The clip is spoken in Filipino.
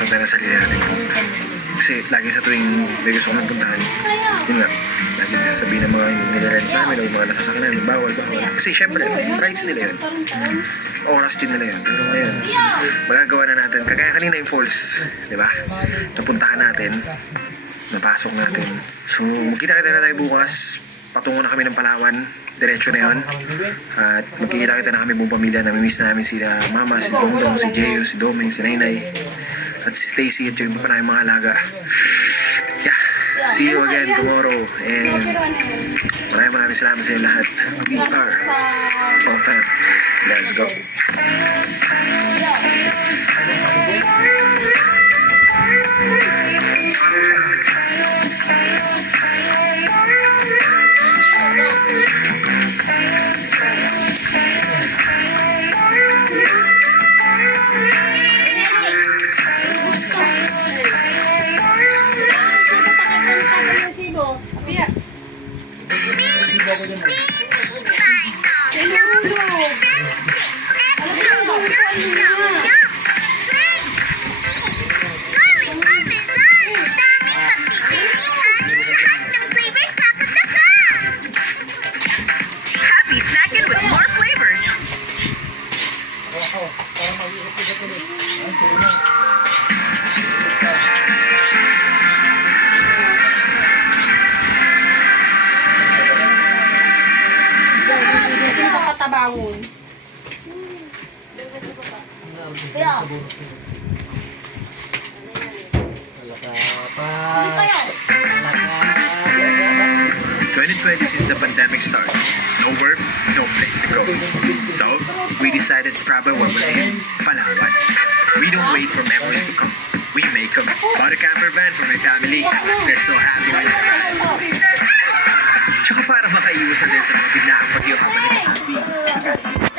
magkakaroon tayo ng sarili natin. Kasi lagi sa tuwing may gusto kong puntahan, yun nga, lagi sasabihin ng mga nilirent namin o yung mga nasasakyan namin, bawal. Kasi syempre, rights nila yun. Oras din nila yun. Pero ngayon, magagawa na natin. Kagaya kanina yung falls, di ba? Napuntahan natin, napasok natin. So, magkita-kita na tayo bukas. Patungo na kami ng Palawan. Diretso na yun. At magkikita-kita na kami buong pamilya. Namimiss namin sila Mama, si Dongdong, si Jeyo, si Doming, si Nainay. At si Stacy at yung iba pa namin mga alaga. Yeah. See you again tomorrow. And maraming salamat sa inyo lahat. We are Pong Fam. Let's go. Happy snacking with more flavors. Katabawon. Kaya. 2020 since the pandemic started. No work, no place to go. So, we decided to travel where we're in, Palawan. We don't wait for memories to come. We make them. Bought a camper van for my family. They're so happy with it. Tsaka para makaiwasan din sa mga biglaang pag-iwa habang nag-happy.